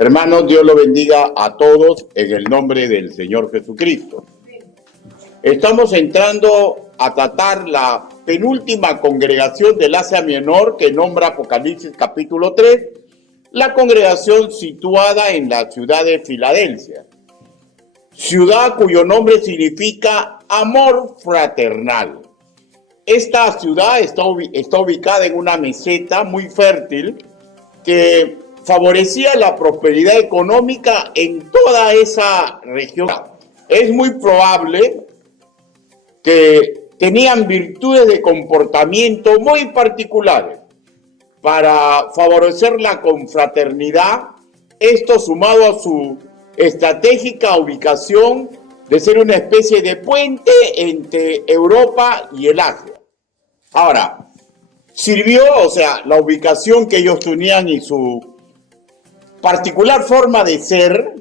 Hermanos, Dios lo bendiga a todos en el nombre del Señor Jesucristo. Estamos entrando a tratar la penúltima congregación del Asia Menor que nombra Apocalipsis capítulo 3, la congregación situada en la ciudad de Filadelfia, ciudad cuyo nombre significa amor fraternal. Esta ciudad está ubicada en una meseta muy fértil que favorecía la prosperidad económica en toda esa región. Es muy probable que tenían virtudes de comportamiento muy particulares para favorecer la confraternidad, esto sumado a su estratégica ubicación de ser una especie de puente entre Europa y el Asia. Ahora, sirvió, la ubicación que ellos tenían y su particular forma de ser,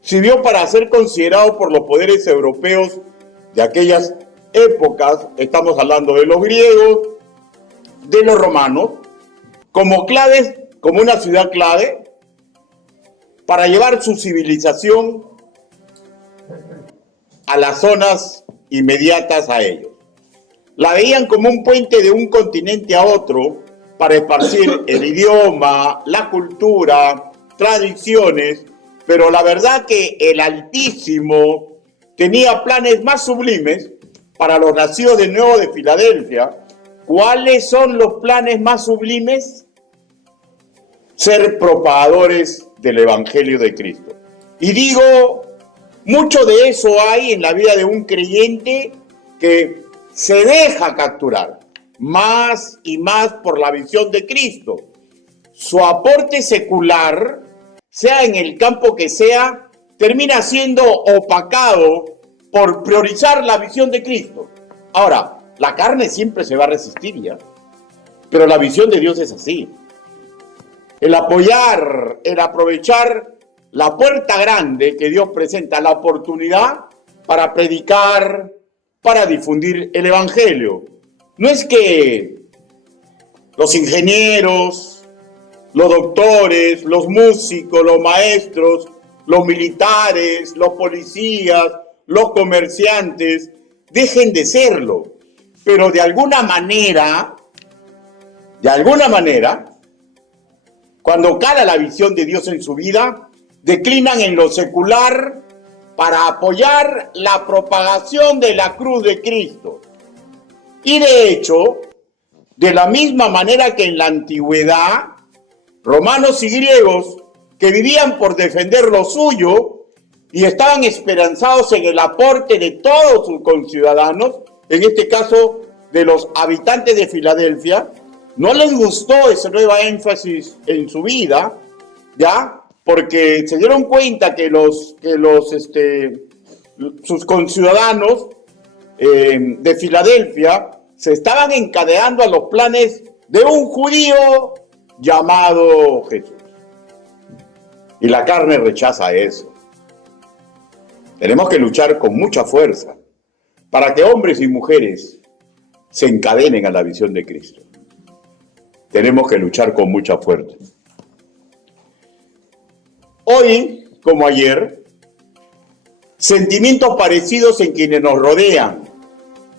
sirvió para ser considerado por los poderes europeos de aquellas épocas, estamos hablando de los griegos, de los romanos, como una ciudad clave para llevar su civilización a las zonas inmediatas a ellos. La veían como un puente de un continente a otro para esparcir el idioma, la cultura, tradiciones, pero la verdad que el Altísimo tenía planes más sublimes para los nacidos de nuevo de Filadelfia. ¿Cuáles son los planes más sublimes? Ser propagadores del Evangelio de Cristo. Y digo, mucho de eso hay en la vida de un creyente que se deja capturar más y más por la visión de Cristo. Su aporte secular, sea en el campo que sea, termina siendo opacado por priorizar la visión de Cristo. Ahora, la carne siempre se va a resistir ya, pero la visión de Dios es así. El apoyar, el aprovechar la puerta grande que Dios presenta, la oportunidad para predicar, para difundir el Evangelio. No es que los ingenieros, los doctores, los músicos, los maestros, los militares, los policías, los comerciantes dejen de serlo, pero de alguna manera, cuando cala la visión de Dios en su vida, declinan en lo secular para apoyar la propagación de la cruz de Cristo. Y de hecho, de la misma manera que en la antigüedad, romanos y griegos que vivían por defender lo suyo y estaban esperanzados en el aporte de todos sus conciudadanos, en este caso de los habitantes de Filadelfia, no les gustó ese nuevo énfasis en su vida, ¿ya? Porque se dieron cuenta que sus conciudadanos de Filadelfia se estaban encadenando a los planes de un judío llamado Jesús. Y la carne rechaza eso. Tenemos que luchar con mucha fuerza para que hombres y mujeres se encadenen a la visión de Cristo. Tenemos que luchar con mucha fuerza. Hoy, como ayer, sentimientos parecidos en quienes nos rodean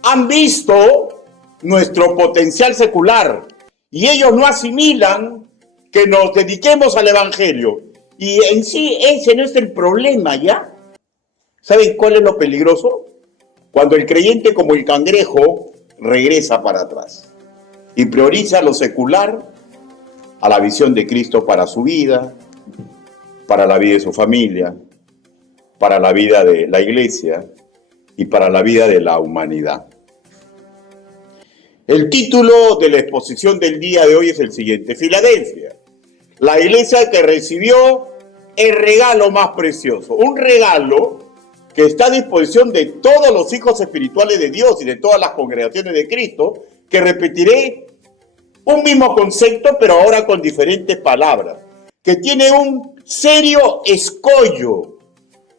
han visto nuestro potencial secular y ellos no asimilan que nos dediquemos al Evangelio. Y en sí ese no es el problema, ¿ya? ¿Saben cuál es lo peligroso? Cuando el creyente, como el cangrejo, regresa para atrás y prioriza lo secular a la visión de Cristo para su vida, para la vida de su familia, para la vida de la iglesia y para la vida de la humanidad. El título de la exposición del día de hoy es el siguiente: Filadelfia, la iglesia que recibió el regalo más precioso, un regalo que está a disposición de todos los hijos espirituales de Dios y de todas las congregaciones de Cristo, que repetiré un mismo concepto, pero ahora con diferentes palabras, que tiene un serio escollo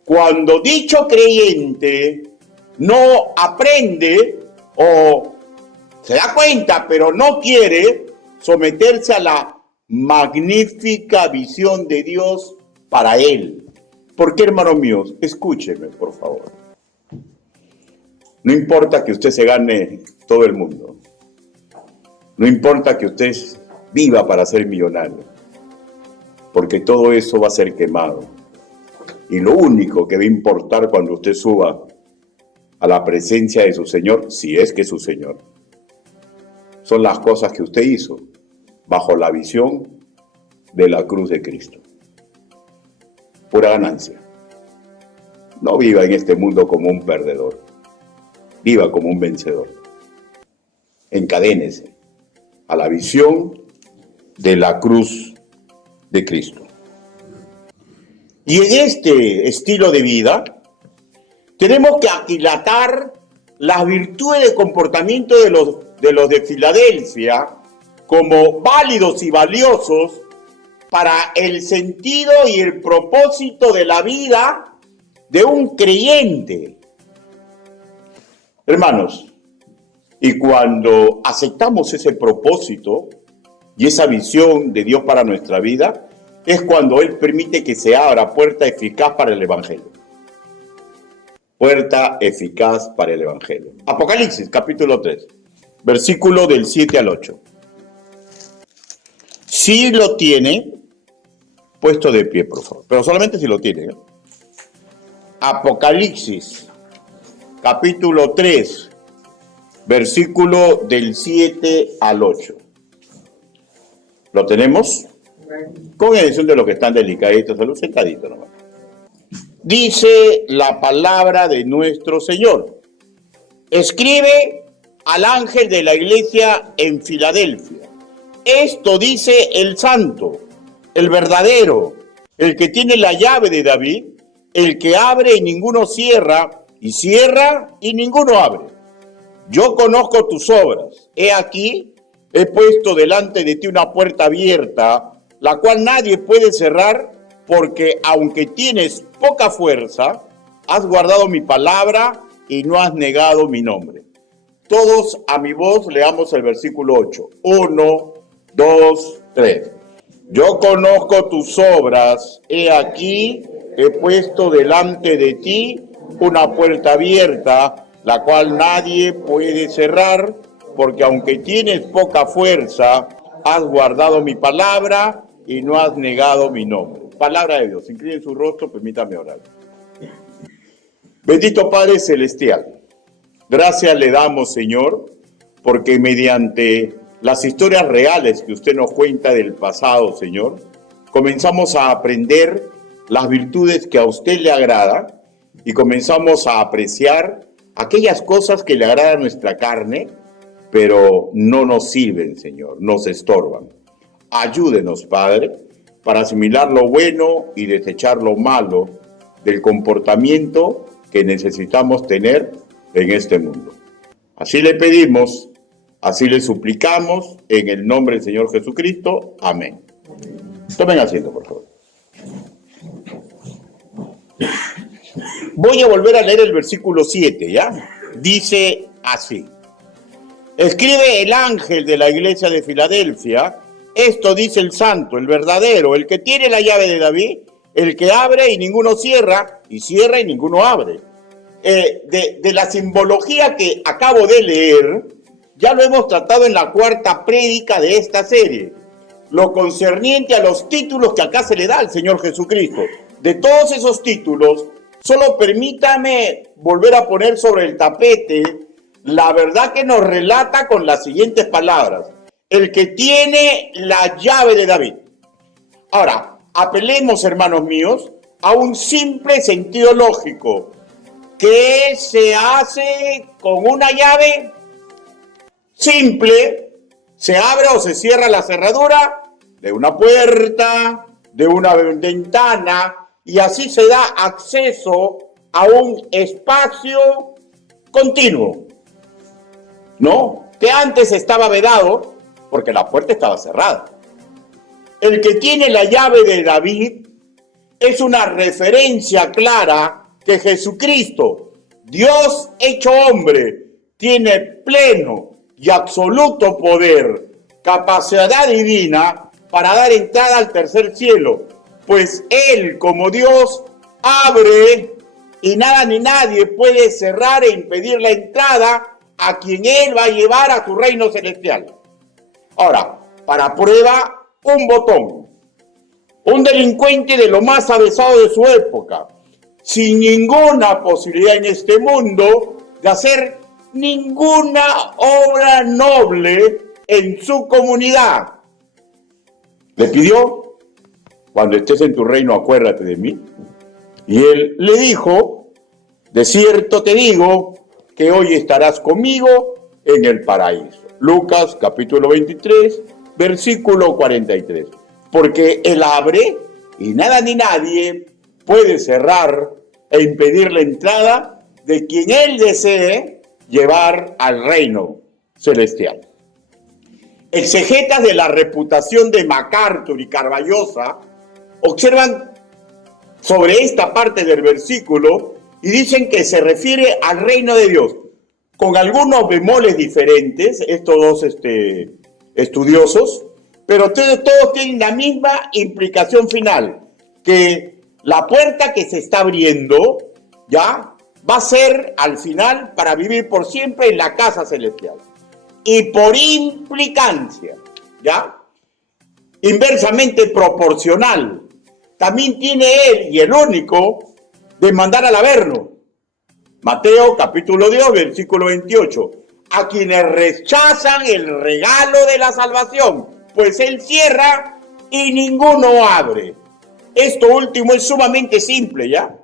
cuando dicho creyente no aprende o se da cuenta, pero no quiere someterse a la magnífica visión de Dios para él. ¿Por qué, hermanos míos? Escúcheme, por favor. No importa que usted se gane todo el mundo. No importa que usted viva para ser millonario. Porque todo eso va a ser quemado. Y lo único que va a importar cuando usted suba a la presencia de su Señor, si es que es su Señor, son las cosas que usted hizo bajo la visión de la cruz de Cristo. Pura ganancia. No viva en este mundo como un perdedor. Viva como un vencedor. Encadénese a la visión de la cruz de Cristo. Y en este estilo de vida tenemos que aquilatar las virtudes de comportamiento de los de Filadelfia como válidos y valiosos para el sentido y el propósito de la vida de un creyente. Hermanos, y cuando aceptamos ese propósito y esa visión de Dios para nuestra vida, es cuando Él permite que se abra puerta eficaz para el Evangelio. Puerta eficaz para el Evangelio. Apocalipsis, capítulo 3, versículo del 7 al 8. Si lo tiene, puesto de pie, por favor, pero solamente si lo tiene. Apocalipsis, capítulo 3, versículo del 7 al 8. ¿Lo tenemos? Con excepción de los que están delicaditos, salud, sentadito nomás. Dice la palabra de nuestro Señor. Escribe al ángel de la iglesia en Filadelfia. Esto dice el santo, el verdadero, el que tiene la llave de David, el que abre y ninguno cierra, y cierra y ninguno abre. Yo conozco tus obras. He aquí, he puesto delante de ti una puerta abierta, la cual nadie puede cerrar, porque aunque tienes poca fuerza, has guardado mi palabra y no has negado mi nombre. Todos a mi voz leamos el versículo 8. 1, 2, 3. Yo conozco tus obras. He aquí, he puesto delante de ti una puerta abierta, la cual nadie puede cerrar, porque aunque tienes poca fuerza, has guardado mi palabra y no has negado mi nombre. Palabra de Dios. Incline su rostro, permítame orar. Bendito Padre Celestial, gracias le damos, Señor, porque mediante las historias reales que usted nos cuenta del pasado, Señor, comenzamos a aprender las virtudes que a usted le agrada y comenzamos a apreciar aquellas cosas que le agradan a nuestra carne, pero no nos sirven, Señor, nos estorban. Ayúdenos, Padre, para asimilar lo bueno y desechar lo malo del comportamiento que necesitamos tener en este mundo. Así le pedimos, así le suplicamos, en el nombre del Señor Jesucristo. Amén. Tomen asiento, por favor. Voy a volver a leer el versículo 7, ¿ya? Dice así. Escribe el ángel de la iglesia de Filadelfia. Esto dice el santo, el verdadero, el que tiene la llave de David, el que abre y ninguno cierra, y cierra y ninguno abre. De la simbología que acabo de leer, ya lo hemos tratado en la cuarta prédica de esta serie. Lo concerniente a los títulos que acá se le da al Señor Jesucristo. De todos esos títulos, solo permítame volver a poner sobre el tapete la verdad que nos relata con las siguientes palabras. El que tiene la llave de David. Ahora, apelemos, hermanos míos, a un simple sentido lógico. ¿Qué se hace con una llave? Simple. Se abre o se cierra la cerradura de una puerta, de una ventana, y así se da acceso a un espacio continuo. ¿No? Que antes estaba vedado, porque la puerta estaba cerrada. El que tiene la llave de David es una referencia clara que Jesucristo, Dios hecho hombre, tiene pleno y absoluto poder, capacidad divina para dar entrada al tercer cielo, pues Él, como Dios, abre y nada ni nadie puede cerrar e impedir la entrada a quien Él va a llevar a su reino celestial. Ahora, para prueba, un botón. Un delincuente de lo más avesado de su época, sin ninguna posibilidad en este mundo de hacer ninguna obra noble en su comunidad. Le pidió: cuando estés en tu reino, acuérdate de mí. Y él le dijo: de cierto te digo que hoy estarás conmigo en el paraíso. Lucas capítulo 23, versículo 43. Porque Él abre y nada ni nadie puede cerrar e impedir la entrada de quien Él desee llevar al reino celestial. Exegetas de la reputación de MacArthur y Carballosa observan sobre esta parte del versículo y dicen que se refiere al reino de Dios, con algunos bemoles diferentes, estos dos estudiosos, pero todos tienen la misma implicación final, que la puerta que se está abriendo, ¿ya?, va a ser al final para vivir por siempre en la casa celestial. Y por implicancia, ¿ya?, inversamente proporcional, también tiene él, y el único, de mandar al averno. Mateo capítulo 2, versículo 28. A quienes rechazan el regalo de la salvación, pues Él cierra y ninguno abre. Esto último es sumamente simple, ¿ya?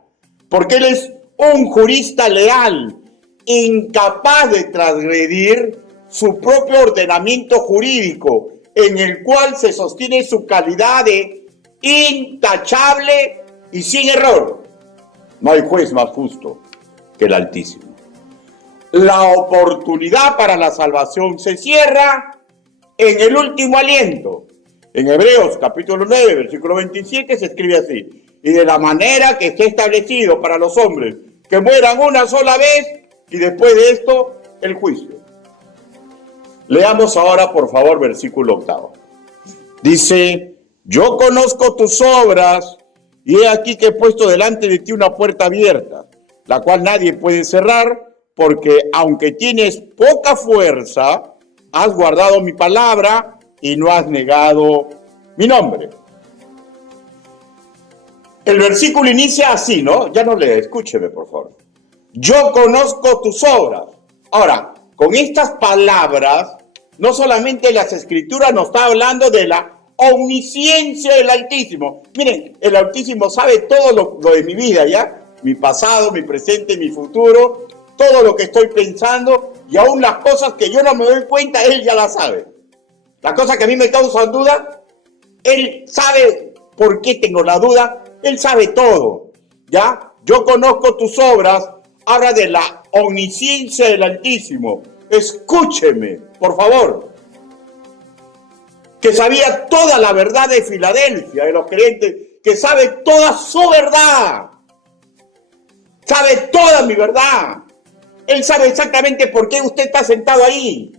Porque Él es un jurista leal, incapaz de transgredir su propio ordenamiento jurídico, en el cual se sostiene su calidad de intachable y sin error. No hay juez más justo que el Altísimo. La oportunidad para la salvación se cierra en el último aliento. En Hebreos capítulo 9, versículo 27 se escribe así: y de la manera que está establecido para los hombres que mueran una sola vez y después de esto el juicio. Leamos ahora por favor versículo 8. Dice: yo conozco tus obras y he aquí que he puesto delante de ti una puerta abierta, la cual nadie puede cerrar, porque aunque tienes poca fuerza, has guardado mi palabra y no has negado mi nombre. El versículo inicia así, ¿no? Ya no lee, escúcheme por favor. Yo conozco tus obras. Ahora, con estas palabras, no solamente las Escrituras nos está hablando de la omnisciencia del Altísimo. Miren, el Altísimo sabe todo lo de mi vida, ¿ya? Mi pasado, mi presente, mi futuro, todo lo que estoy pensando, y aún las cosas que yo no me doy cuenta, Él ya las sabe. Las cosas que a mí me causan duda, Él sabe por qué tengo la duda, Él sabe todo, ¿ya? Yo conozco tus obras, habla de la omnisciencia del Altísimo. Escúcheme, por favor. Que sabía toda la verdad de Filadelfia, de los creyentes, que sabe toda su verdad. Sabe toda mi verdad. Él sabe exactamente por qué usted está sentado ahí.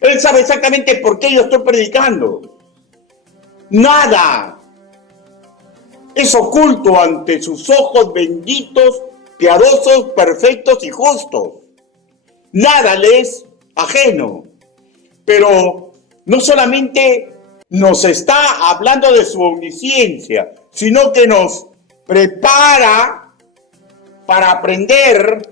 Él sabe exactamente por qué yo estoy predicando. Nada es oculto ante sus ojos benditos, piadosos, perfectos y justos. Nada le es ajeno. Pero no solamente nos está hablando de su omnisciencia, sino que nos prepara para aprender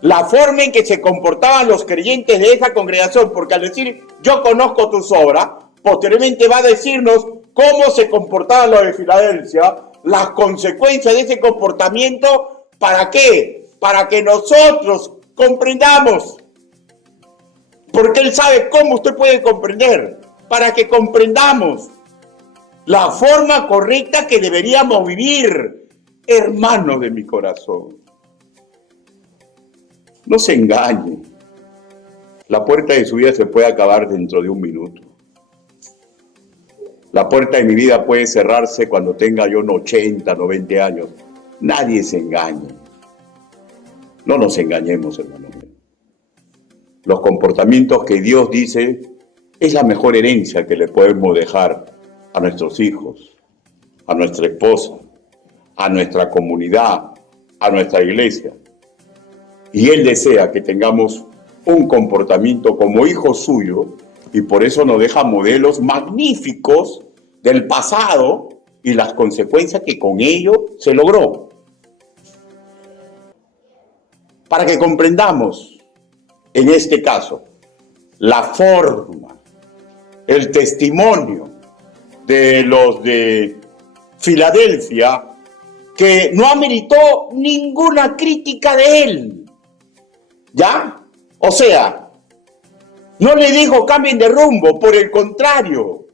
la forma en que se comportaban los creyentes de esa congregación, porque al decir yo conozco tus obras, posteriormente va a decirnos cómo se comportaban los de Filadelfia, las consecuencias de ese comportamiento. ¿Para qué? Para que nosotros comprendamos. Porque Él sabe cómo usted puede comprender, para que comprendamos la forma correcta que deberíamos vivir. Hermano de mi corazón, no se engañe. La puerta de su vida se puede acabar dentro de un minuto. La puerta de mi vida puede cerrarse cuando tenga yo 80, 90 años. Nadie se engaña. No nos engañemos, hermano. Los comportamientos que Dios dice es la mejor herencia que le podemos dejar a nuestros hijos, a nuestra esposa, a nuestra comunidad, a nuestra iglesia. Y Él desea que tengamos un comportamiento como hijo suyo, y por eso nos deja modelos magníficos del pasado y las consecuencias que con ello se logró. Para que comprendamos, en este caso, la forma, el testimonio de los de Filadelfia, que no ameritó ninguna crítica de él, ¿ya? O sea, no le dijo cambien de rumbo, por el contrario,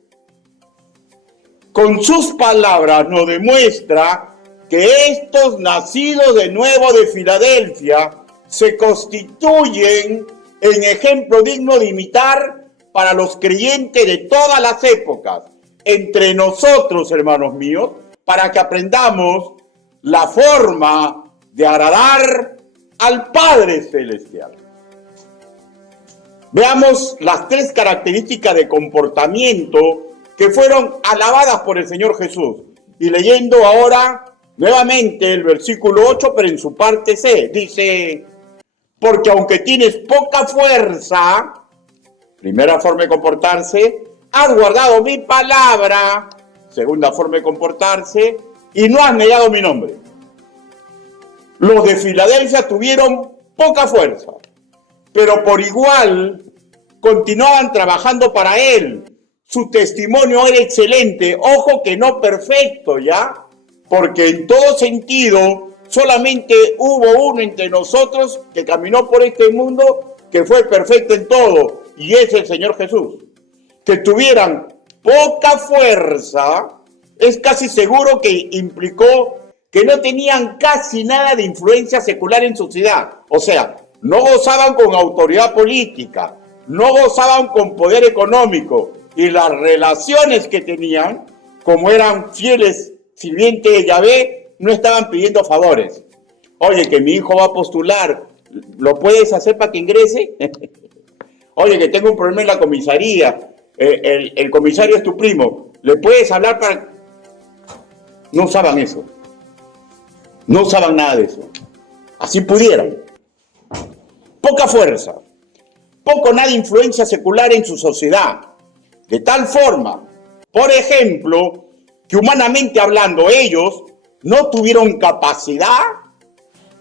con sus palabras nos demuestra que estos nacidos de nuevo de Filadelfia se constituyen en ejemplo digno de imitar para los creyentes de todas las épocas, entre nosotros, hermanos míos, para que aprendamos la forma de agradar al Padre Celestial. Veamos las 3 características de comportamiento que fueron alabadas por el Señor Jesús. Y leyendo ahora nuevamente el versículo 8, pero en su parte C, dice: porque aunque tienes poca fuerza, primera forma de comportarse, has guardado mi palabra, segunda forma de comportarse, y no has negado mi nombre. Los de Filadelfia tuvieron poca fuerza, pero por igual continuaban trabajando para él. Su testimonio era excelente, ojo que no perfecto, ¿ya? Porque en todo sentido solamente hubo uno entre nosotros que caminó por este mundo que fue perfecto en todo, y es el Señor Jesús. Que tuvieran poca fuerza es casi seguro que implicó que no tenían casi nada de influencia secular en su sociedad. O sea, no gozaban con autoridad política, no gozaban con poder económico, y las relaciones que tenían, como eran fieles sirvientes de Yahvé, no estaban pidiendo favores. Oye, que mi hijo va a postular, ¿lo puedes hacer para que ingrese? Oye, que tengo un problema en la comisaría, el comisario es tu primo, ¿le puedes hablar para...? No usaban eso, no usaban nada de eso, así pudieran. Poca fuerza, poco nada de influencia secular en su sociedad, de tal forma, por ejemplo, que humanamente hablando ellos no tuvieron capacidad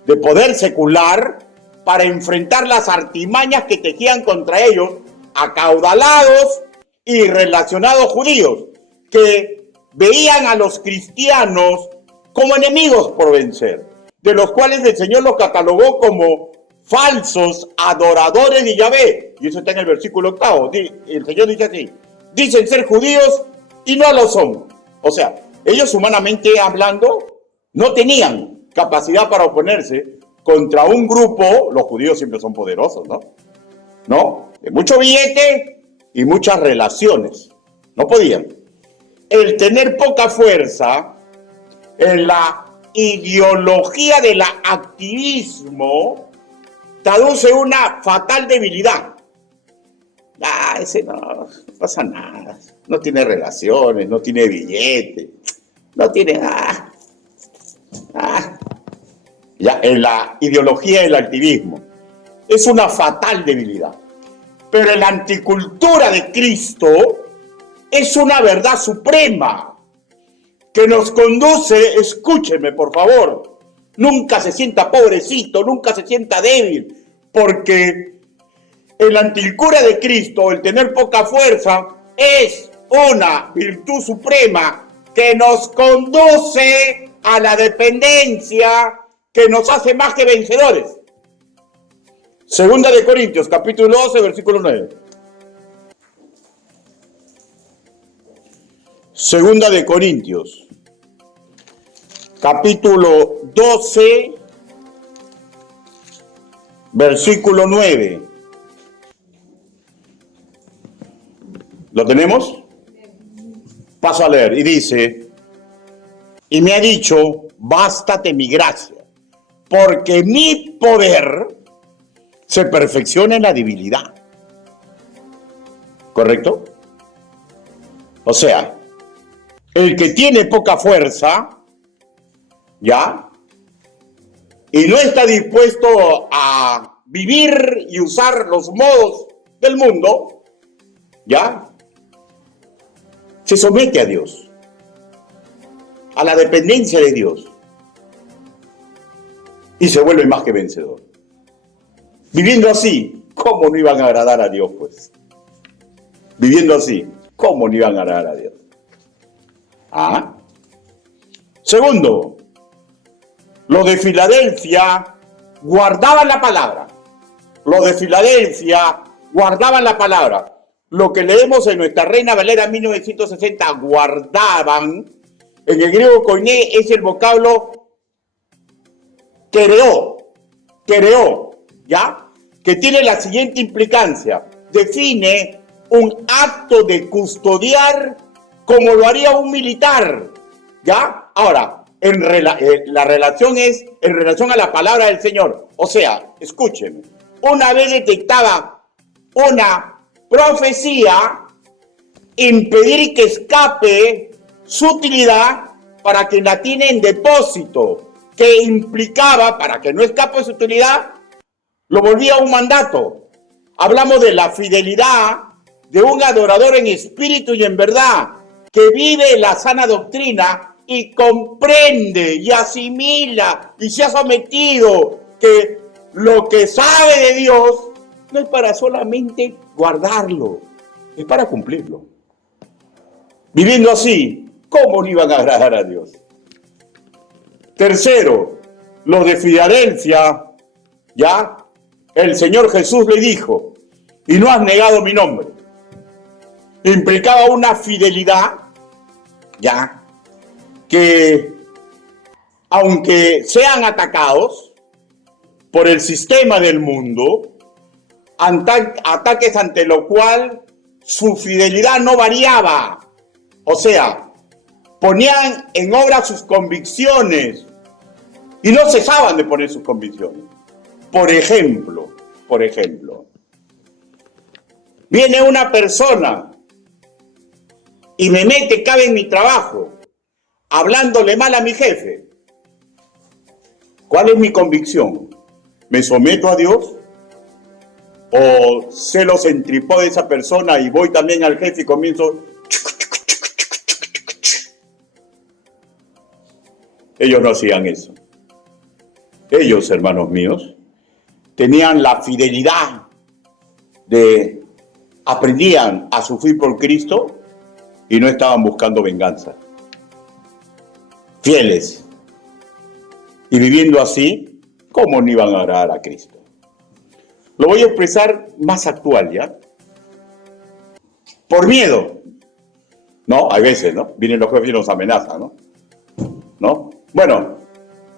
de poder secular para enfrentar las artimañas que tejían contra ellos acaudalados y relacionados judíos, que veían a los cristianos como enemigos por vencer, de los cuales el Señor los catalogó como falsos adoradores de Yahvé. Y eso está en el versículo 8. El Señor dice así: dicen ser judíos y no lo son. O sea, ellos humanamente hablando no tenían capacidad para oponerse contra un grupo. Los judíos siempre son poderosos, ¿no? De mucho billete y muchas relaciones. No podían. El tener poca fuerza en la ideología del activismo traduce una fatal debilidad. Ese no pasa nada, no tiene relaciones, no tiene billete, no tiene nada. Ya, en la ideología del activismo es una fatal debilidad. Pero en la anticultura de Cristo es una verdad suprema que nos conduce, escúcheme por favor, nunca se sienta pobrecito, nunca se sienta débil, porque en la anticultura de Cristo el tener poca fuerza es una virtud suprema que nos conduce a la dependencia, que nos hace más que vencedores. Segunda de Corintios, capítulo 12, versículo 9. Segunda de Corintios, capítulo 12, versículo 9. ¿Lo tenemos? Paso a leer. Y dice: y me ha dicho, bástate mi gracia, porque mi poder se perfecciona en la debilidad. ¿Correcto? O sea, el que tiene poca fuerza, ¿ya? Y no está dispuesto a vivir y usar los modos del mundo, ¿ya? Se somete a Dios, a la dependencia de Dios, y se vuelve más que vencedor. Viviendo así, ¿cómo no iban a agradar a Dios, pues? Viviendo así, ¿cómo no iban a agradar a Dios? ¿Ah? Segundo, los de Filadelfia guardaban la palabra. Los de Filadelfia guardaban la palabra. Lo que leemos en nuestra Reina Valera 1960, guardaban, en el griego koiné es el vocablo kereó, ¿ya? Que tiene la siguiente implicancia. Define un acto de custodiar como lo haría un militar, ¿ya? Ahora, la relación es en relación a la palabra del Señor. O sea, escúchenme, una vez detectada una profecía, impedir que escape su utilidad para que la tiene en depósito, que implicaba, para que no escape su utilidad, lo volvía un mandato. Hablamos de la fidelidad de un adorador en espíritu y en verdad, que vive la sana doctrina y comprende y asimila y se ha sometido que lo que sabe de Dios no es para solamente guardarlo, es para cumplirlo. Viviendo así, ¿cómo no iban a agradar a Dios? Tercero, los de Filadelfia, ya, el Señor Jesús le dijo, y no has negado mi nombre. Implicaba una fidelidad, ya, que aunque sean atacados por el sistema del mundo, ataques ante lo cual su fidelidad no variaba. O sea, ponían en obra sus convicciones y no cesaban de poner sus convicciones. Por ejemplo, viene una persona y me cabe en mi trabajo, hablándole mal a mi jefe. ¿Cuál es mi convicción? ¿Me someto a Dios? ¿O sé los entripó de esa persona y voy también al jefe y comienzo? Ellos no hacían eso. Ellos, hermanos míos, tenían la fidelidad aprendían a sufrir por Cristo y no estaban buscando venganza. Fieles. Y viviendo así, ¿cómo no iban a agradar a Cristo? Lo voy a expresar más actual, ¿ya? Por miedo. No, hay veces, ¿no? Vienen los jefes y nos amenazan, ¿no? Bueno,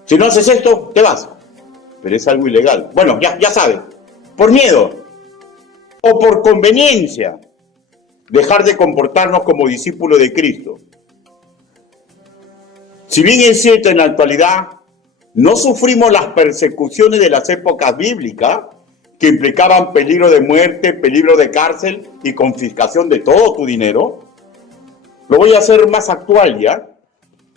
si no haces esto, te vas. Pero es algo ilegal. Bueno, ya sabes. Por miedo o por conveniencia, dejar de comportarnos como discípulos de Cristo. Si bien es cierto, en la actualidad no sufrimos las persecuciones de las épocas bíblicas, que implicaban peligro de muerte, peligro de cárcel y confiscación de todo tu dinero, lo voy a hacer más actual,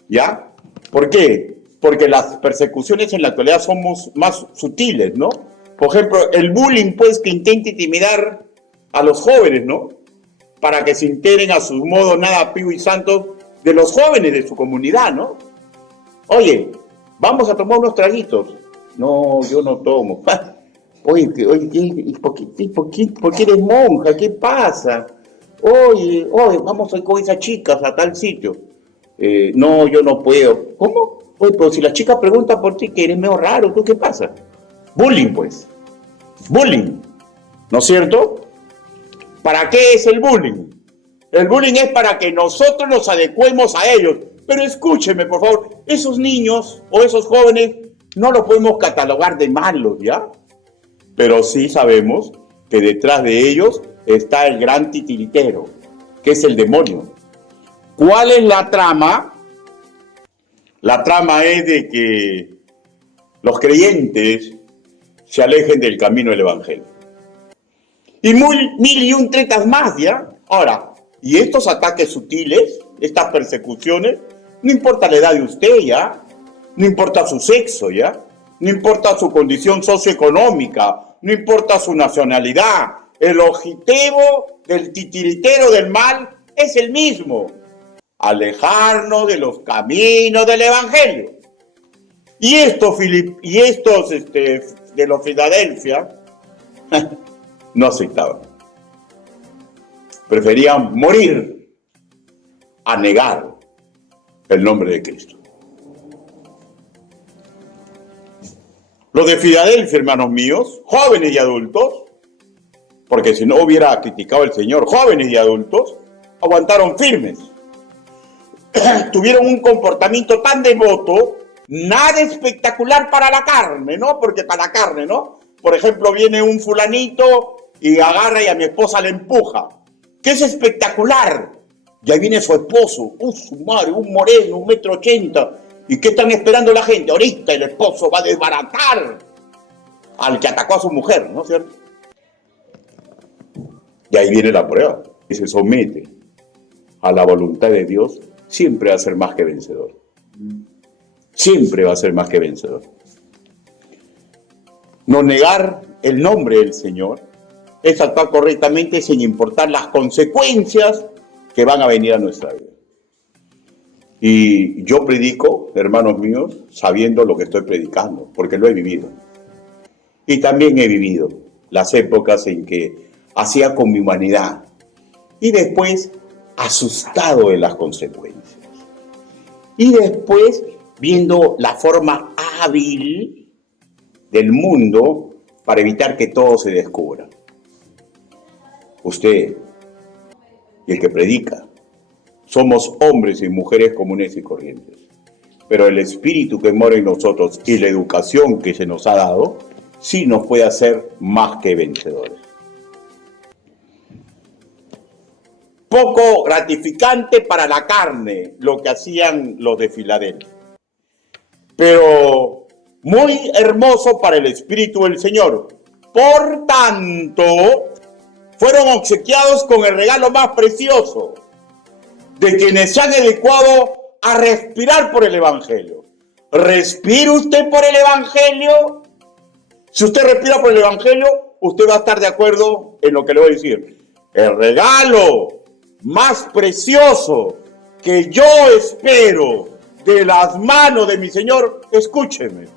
¿ya? ¿Por qué? Porque las persecuciones en la actualidad son más sutiles, ¿no? Por ejemplo, el bullying, pues, que intenta intimidar a los jóvenes, ¿no? Para que se integren a sus modos nada píos y santos de los jóvenes de su comunidad, ¿no? Oye, vamos a tomar unos traguitos. No, yo no tomo. Oye, ¿por qué eres monja? ¿Qué pasa? Oye, vamos a ir con esas chicas a tal sitio. No, yo no puedo. ¿Cómo? Oye, pero si la chica pregunta por ti, que eres medio raro, ¿tú qué pasa? Bullying, pues. Bullying. ¿No es cierto? ¿Para qué es el bullying? El bullying es para que nosotros nos adecuemos a ellos. Pero escúcheme, por favor, esos niños o esos jóvenes no los podemos catalogar de malos, ¿ya? Pero sí sabemos que detrás de ellos está el gran titiritero, que es el demonio. ¿Cuál es la trama? La trama es de que los creyentes se alejen del camino del Evangelio. Y mil y un tretas más, ¿ya? Ahora, Y estos ataques sutiles, estas persecuciones, no importa la edad de usted ya, no importa su sexo ya, no importa su condición socioeconómica, no importa su nacionalidad, el objetivo del titiritero del mal es el mismo: alejarnos de los caminos del Evangelio. Y estos de los Filadelfia no aceptaban. Preferían morir a negar el nombre de Cristo. Los de Filadelfia, hermanos míos, jóvenes y adultos, porque si no hubiera criticado el Señor, jóvenes y adultos, aguantaron firmes. Tuvieron un comportamiento tan devoto, nada espectacular para la carne, ¿no? Porque para la carne, ¿no? Por ejemplo, viene un fulanito y agarra y a mi esposa le empuja. ¿Qué es espectacular? Y ahí viene su esposo, su madre, un moreno, 1,80 m. ¿Y qué están esperando la gente? Ahorita el esposo va a desbaratar al que atacó a su mujer, ¿no es cierto? Y ahí viene la prueba. Y se somete a la voluntad de Dios, siempre va a ser más que vencedor. Siempre va a ser más que vencedor. No negar el nombre del Señor es actuar correctamente sin importar las consecuencias que van a venir a nuestra vida. Y yo predico, hermanos míos, sabiendo lo que estoy predicando, porque lo he vivido. Y también he vivido las épocas en que hacía con mi humanidad y después asustado de las consecuencias. Y después viendo la forma hábil del mundo para evitar que todo se descubra. Usted y el que predica somos hombres y mujeres comunes y corrientes, pero el espíritu que mora en nosotros y la educación que se nos ha dado sí nos puede hacer más que vencedores. Poco gratificante para la carne lo que hacían los de Filadelfia, pero muy hermoso para el Espíritu del Señor. Por tanto, fueron obsequiados con el regalo más precioso de quienes se han adecuado a respirar por el Evangelio. ¿Respira usted por el Evangelio? Si usted respira por el Evangelio, usted va a estar de acuerdo en lo que le voy a decir. El regalo más precioso que yo espero de las manos de mi Señor, escúcheme,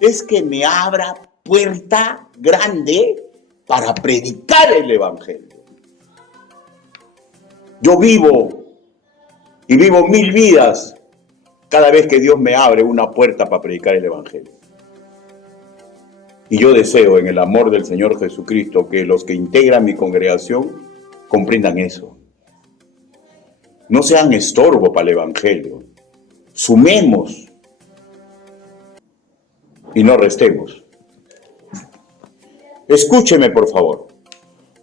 es que me abra puerta grande para predicar el Evangelio. Yo vivo 1000 vidas cada vez que Dios me abre una puerta para predicar el Evangelio. Y yo deseo en el amor del Señor Jesucristo que los que integran mi congregación comprendan eso. No sean estorbo para el Evangelio. Sumemos y no restemos. Escúcheme, por favor.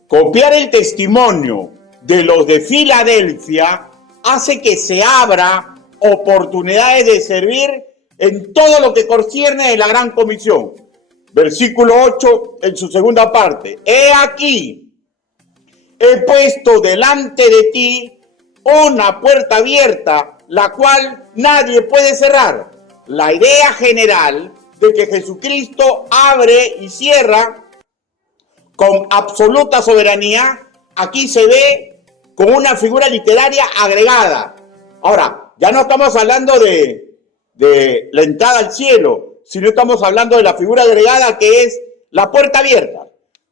Copiar el testimonio de los de Filadelfia hace que se abra oportunidades de servir en todo lo que concierne de la gran comisión. Versículo 8 en su segunda parte. He aquí, he puesto delante de ti una puerta abierta, la cual nadie puede cerrar. La idea general de que Jesucristo abre y cierra con absoluta soberanía, aquí se ve con una figura literaria agregada. Ahora, ya no estamos hablando de la entrada al cielo, sino estamos hablando de la figura agregada que es la puerta abierta.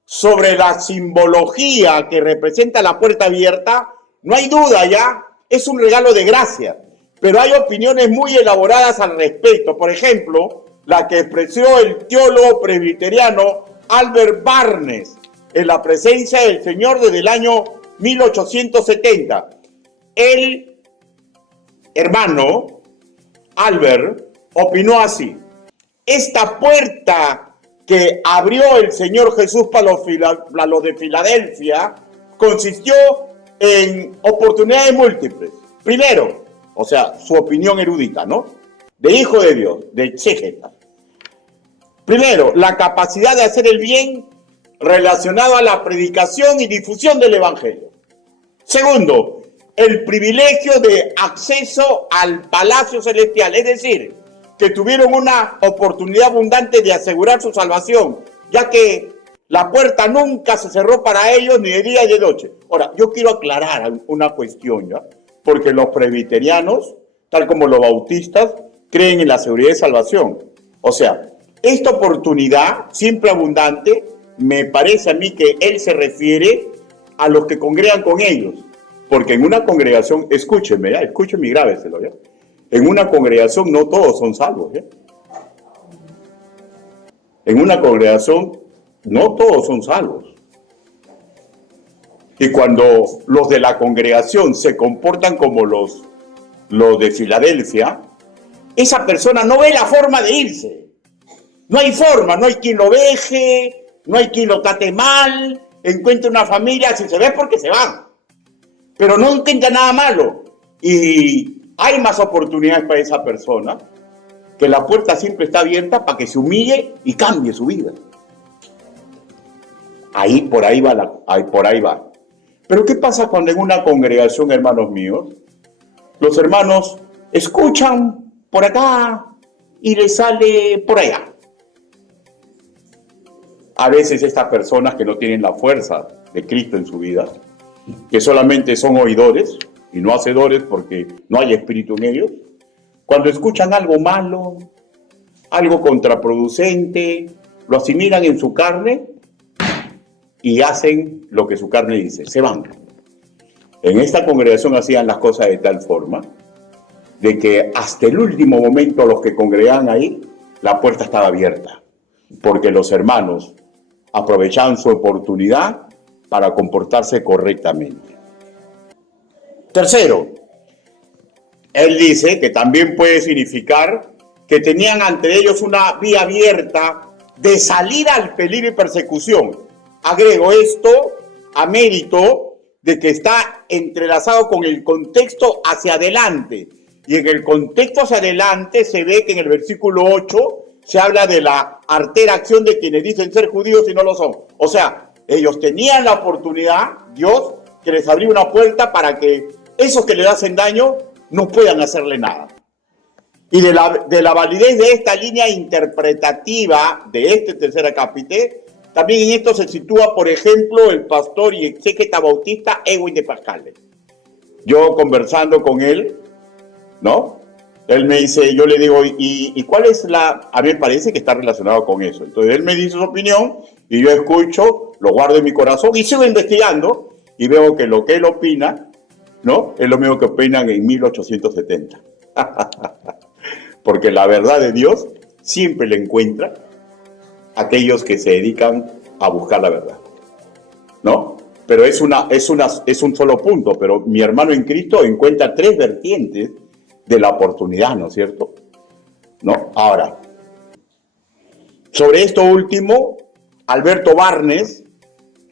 Sobre la simbología que representa la puerta abierta, no hay duda ya, es un regalo de gracia, pero hay opiniones muy elaboradas al respecto. Por ejemplo, la que expresó el teólogo presbiteriano Albert Barnes en la presencia del Señor desde el año 1870. El hermano Albert opinó así: esta puerta que abrió el Señor Jesús para los de Filadelfia consistió en oportunidades múltiples. Primero, o sea, su opinión erudita, ¿no? De hijo de Dios, de exégeta. Primero, la capacidad de hacer el bien relacionado a la predicación y difusión del Evangelio. Segundo, el privilegio de acceso al palacio celestial, es decir, que tuvieron una oportunidad abundante de asegurar su salvación, ya que la puerta nunca se cerró para ellos ni de día ni de noche. Ahora, yo quiero aclarar una cuestión, ¿ya? Porque los presbiterianos, tal como los bautistas, creen en la seguridad de salvación. O sea, esta oportunidad siempre abundante, me parece a mí que él se refiere a los que congregan con ellos. Porque en una congregación, escúcheme, ¿ya? Escúcheme y grábeselo, ¿ya? En una congregación no todos son salvos, ¿ya? En una congregación no todos son salvos. Y cuando los de la congregación se comportan como los de Filadelfia, esa persona no ve la forma de irse. No hay forma, no hay quien lo deje, no hay quien lo trate mal, encuentre una familia, si se ve porque se van. Pero no encuentra nada malo. Y hay más oportunidades para esa persona, que la puerta siempre está abierta para que se humille y cambie su vida. Por ahí va. Pero ¿qué pasa cuando en una congregación, hermanos míos, los hermanos escuchan por acá y les sale por allá? A veces estas personas que no tienen la fuerza de Cristo en su vida, que solamente son oidores y no hacedores porque no hay espíritu en ellos, cuando escuchan algo malo, algo contraproducente, lo asimilan en su carne y hacen lo que su carne dice, se van. En esta congregación hacían las cosas de tal forma de que hasta el último momento los que congregaban ahí, la puerta estaba abierta, porque los hermanos aprovechaban su oportunidad para comportarse correctamente. Tercero, él dice que también puede significar que tenían ante ellos una vía abierta de salida al peligro y persecución. Agrego esto a mérito de que está entrelazado con el contexto hacia adelante. Y en el contexto hacia adelante se ve que en el versículo 8 se habla de la artera acción de quienes dicen ser judíos y no lo son. O sea, ellos tenían la oportunidad, Dios, que les abrió una puerta para que esos que les hacen daño no puedan hacerle nada. Y de la validez de esta línea interpretativa de este tercer acápite, también en esto se sitúa, por ejemplo, el pastor y exégeta bautista Edwin de Pascal. Yo conversando con él, ¿no? Él me dice, yo le digo, ¿y cuál es la...? A mí me parece que está relacionado con eso. Entonces él me dice su opinión y yo escucho, lo guardo en mi corazón y sigo investigando y veo que lo que él opina, ¿no? Es lo mismo que opinan en 1870. Porque la verdad de Dios siempre le encuentra a aquellos que se dedican a buscar la verdad, ¿no? Pero es un solo punto, pero mi hermano en Cristo encuentra tres vertientes de la oportunidad, ¿no es cierto? ¿No? Ahora, sobre esto último, Alberto Barnes,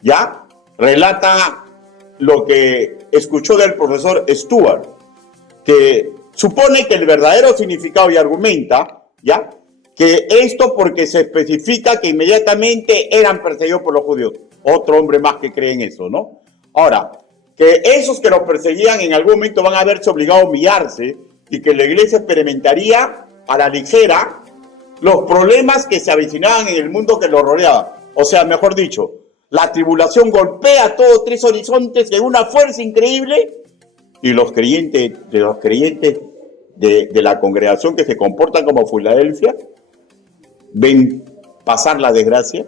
¿ya? Relata lo que escuchó del profesor Stuart, que supone que el verdadero significado y argumenta, ¿ya? Que esto porque se especifica que inmediatamente eran perseguidos por los judíos. Otro hombre más que cree en eso, ¿no? Ahora, que esos que los perseguían en algún momento van a verse obligados a humillarse y que la iglesia experimentaría a la ligera los problemas que se avecinaban en el mundo que los rodeaba. O sea, mejor dicho, la tribulación golpea todos tres horizontes de una fuerza increíble y los creyentes de la congregación que se comportan como Filadelfia ven pasar la desgracia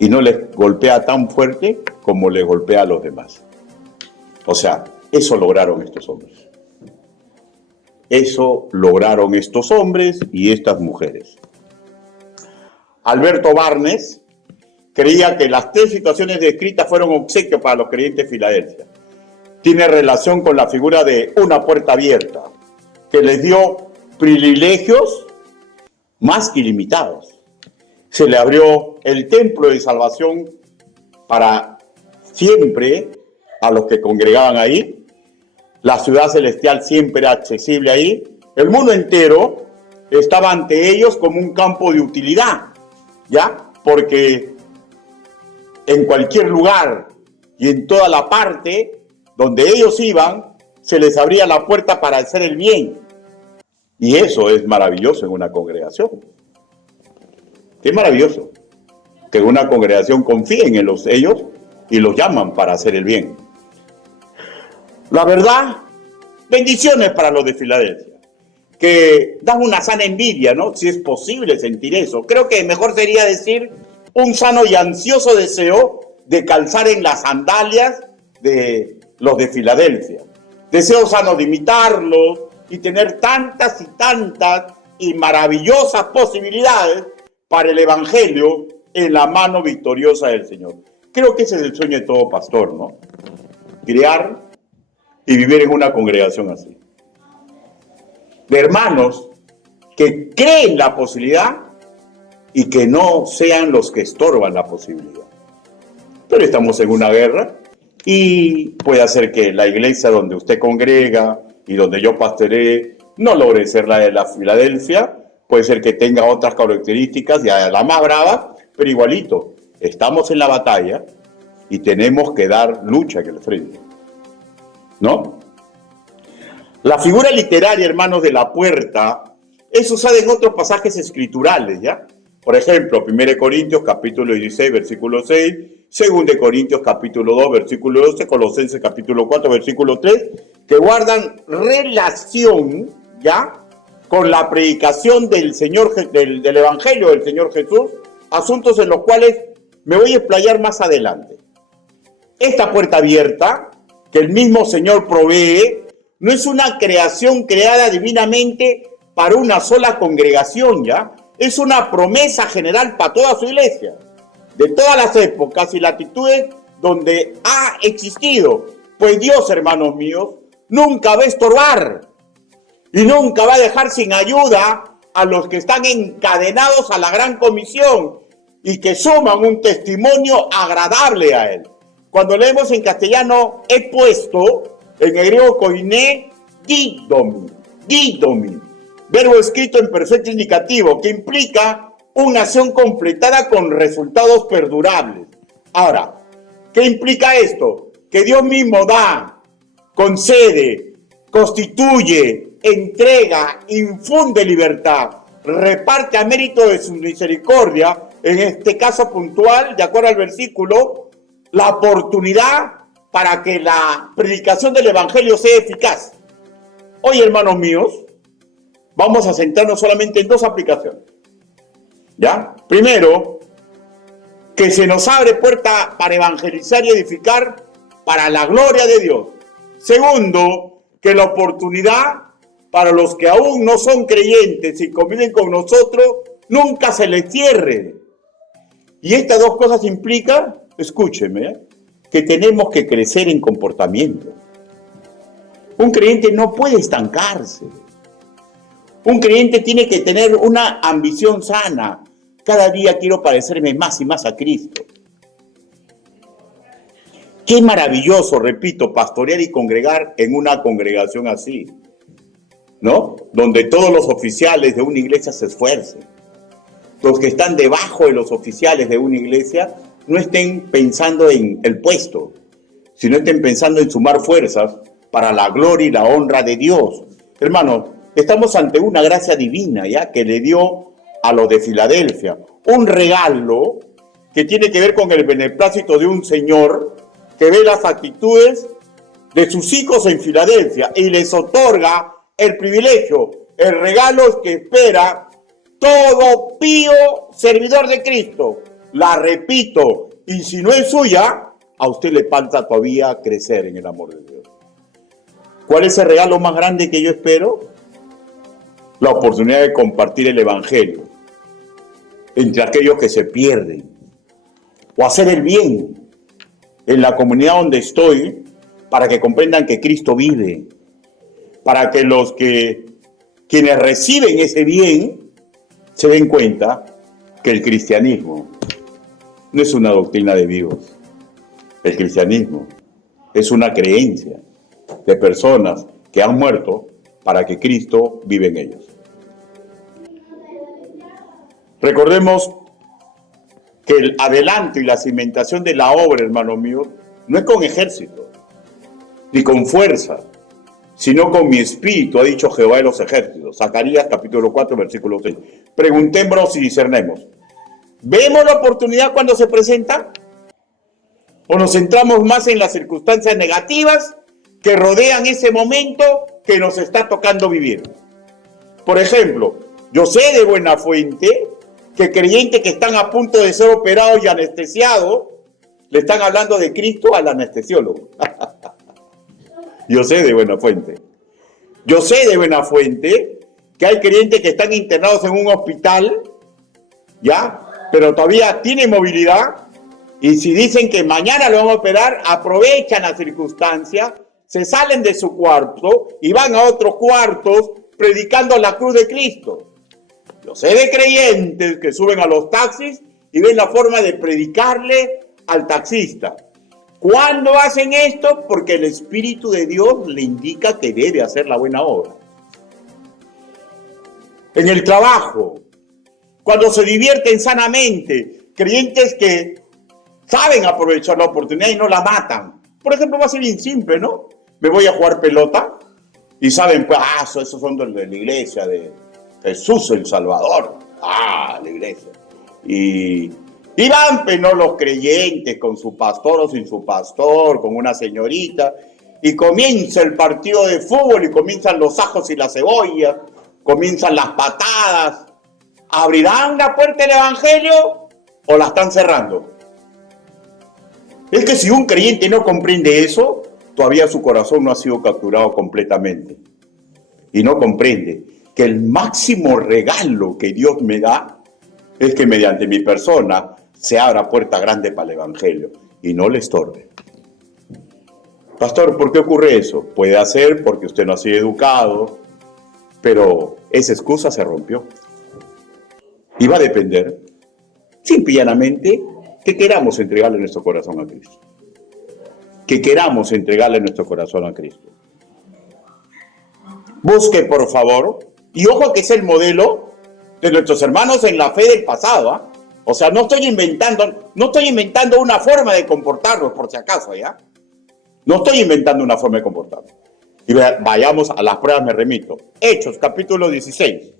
y no les golpea tan fuerte como les golpea a los demás. O sea, eso lograron estos hombres. Eso lograron estos hombres y estas mujeres. Alberto Barnes creía que las tres situaciones descritas fueron obsequios para los creyentes de Filadelfia. Tiene relación con la figura de una puerta abierta, que les dio privilegios más que ilimitados. Se le abrió el templo de salvación para siempre a los que congregaban ahí. La ciudad celestial siempre era accesible ahí. El mundo entero estaba ante ellos como un campo de utilidad, ¿ya? Porque en cualquier lugar y en toda la parte donde ellos iban, se les abría la puerta para hacer el bien. Y eso es maravilloso en una congregación. Es maravilloso que en una congregación confíen en ellos y los llaman para hacer el bien. La verdad, bendiciones para los de Filadelfia, que dan una sana envidia, ¿no? Si es posible sentir eso. Creo que mejor sería decir un sano y ansioso deseo de calzar en las sandalias de los de Filadelfia. Deseo sano de imitarlos y tener tantas y maravillosas posibilidades para el Evangelio en la mano victoriosa del Señor. Creo que ese es el sueño de todo pastor, ¿no? Crear y vivir en una congregación así. De hermanos que creen la posibilidad y que no sean los que estorban la posibilidad. Pero estamos en una guerra y puede hacer que la iglesia donde usted congrega y donde yo pastoreé no logre ser la de la Filadelfia. Puede ser que tenga otras características, ya la más brava, pero igualito. Estamos en la batalla y tenemos que dar lucha en el frente, ¿no? La figura literaria, hermanos, de la puerta es usada en otros pasajes escriturales, ¿ya? Por ejemplo, 1 Corintios capítulo 16, versículo 6, 2 Corintios capítulo 2, versículo 12, Colosenses capítulo 4, versículo 3, que guardan relación, ¿ya?, con la predicación del Señor, del Evangelio del Señor Jesús, asuntos en los cuales me voy a explayar más adelante. Esta puerta abierta, que el mismo Señor provee, no es una creación creada divinamente para una sola congregación, ¿ya? Es una promesa general para toda su iglesia, de todas las épocas y latitudes donde ha existido. Pues Dios, hermanos míos, nunca va a estorbar y nunca va a dejar sin ayuda a los que están encadenados a la gran comisión y que suman un testimonio agradable a él. Cuando leemos en castellano, he puesto, en el griego koiné, didomi, verbo escrito en perfecto indicativo, que implica una acción completada con resultados perdurables. Ahora, ¿qué implica esto? Que Dios mismo da, concede, constituye, entrega, infunde libertad, reparte a mérito de su misericordia, en este caso puntual, de acuerdo al versículo, la oportunidad para que la predicación del Evangelio sea eficaz. Hoy, hermanos míos, vamos a centrarnos solamente en dos aplicaciones, ¿ya? Primero, que se nos abre puerta para evangelizar y edificar para la gloria de Dios. Segundo, que la oportunidad para los que aún no son creyentes y conviven con nosotros, nunca se les cierre. Y estas dos cosas implican, escúcheme, que tenemos que crecer en comportamiento. Un creyente no puede estancarse. Un creyente tiene que tener una ambición sana. Cada día quiero parecerme más y más a Cristo. Qué maravilloso, repito, pastorear y congregar en una congregación así, ¿no? Donde todos los oficiales de una iglesia se esfuercen. Los que están debajo de los oficiales de una iglesia no estén pensando en el puesto, sino estén pensando en sumar fuerzas para la gloria y la honra de Dios. Hermanos, estamos ante una gracia divina, ¿ya?, que le dio a los de Filadelfia. Un regalo que tiene que ver con el beneplácito de un Señor que ve las actitudes de sus hijos en Filadelfia y les otorga el privilegio, el regalo que espera todo pío servidor de Cristo. La repito, y si no es suya, a usted le falta todavía crecer en el amor de Dios. ¿Cuál es el regalo más grande que yo espero? La oportunidad de compartir el Evangelio entre aquellos que se pierden, o hacer el bien en la comunidad donde estoy para que comprendan que Cristo vive, para que quienes reciben ese bien se den cuenta que el cristianismo no es una doctrina de vivos. El cristianismo es una creencia de personas que han muerto para que Cristo vive en ellos. Recordemos que el adelanto y la cimentación de la obra, hermanos míos, no es con ejército, ni con fuerza, sino con mi espíritu, ha dicho Jehová de los ejércitos. Zacarías capítulo 4, versículo 6. Preguntémonos y discernemos. ¿Vemos la oportunidad cuando se presenta? ¿O nos centramos más en las circunstancias negativas que rodean ese momento que nos está tocando vivir? Por ejemplo, yo sé de buena fuente que creyentes que están a punto de ser operados y anestesiados, le están hablando de Cristo al anestesiólogo. Yo sé de buena fuente. Yo sé de buena fuente que hay creyentes que están internados en un hospital, ¿ya? Pero todavía tienen movilidad, y si dicen que mañana lo van a operar, aprovechan la circunstancia, se salen de su cuarto y van a otros cuartos predicando la cruz de Cristo. Yo sé de creyentes que suben a los taxis y ven la forma de predicarle al taxista. ¿Cuándo hacen esto? Porque el Espíritu de Dios le indica que debe hacer la buena obra. En el trabajo, cuando se divierten sanamente, creyentes que saben aprovechar la oportunidad y no la matan. Por ejemplo, va a ser bien simple, ¿no? Me voy a jugar pelota y saben, pues, esos son de la iglesia de Jesús el Salvador. La iglesia. Y van, pues, no, los creyentes con su pastor o sin su pastor, con una señorita, y comienza el partido de fútbol y comienzan los ajos y la cebolla, comienzan las patadas. ¿Abrirán la puerta del evangelio o la están cerrando? Es que si un creyente no comprende eso, todavía su corazón no ha sido capturado completamente. Y no comprende que el máximo regalo que Dios me da es que mediante mi persona se abra puerta grande para el evangelio y no le estorbe. Pastor, ¿por qué ocurre eso? Puede ser porque usted no ha sido educado, pero esa excusa se rompió. Y va a depender, simple y llanamente, que queramos entregarle nuestro corazón a Cristo. Que queramos entregarle nuestro corazón a Cristo. Busque, por favor, y ojo que es el modelo de nuestros hermanos en la fe del pasado, ¿eh? O sea, no estoy inventando una forma de comportarnos, por si acaso, ¿ya? No estoy inventando una forma de comportarnos. Y vayamos a las pruebas, me remito. Hechos, capítulo 16.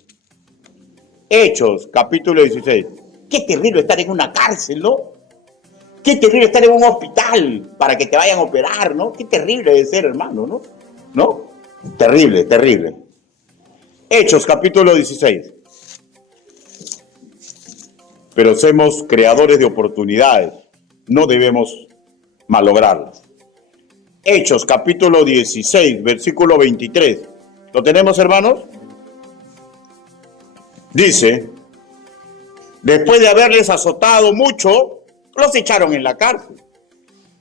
Hechos, capítulo 16. Qué terrible estar en una cárcel, ¿no? Qué terrible estar en un hospital para que te vayan a operar, ¿no? Qué terrible de ser, hermano, ¿no? ¿No? Terrible, terrible. Hechos, capítulo 16. Pero somos creadores de oportunidades. No debemos malograrlas. Hechos, capítulo 16, versículo 23. ¿Lo tenemos, hermanos? Dice, después de haberles azotado mucho, los echaron en la cárcel,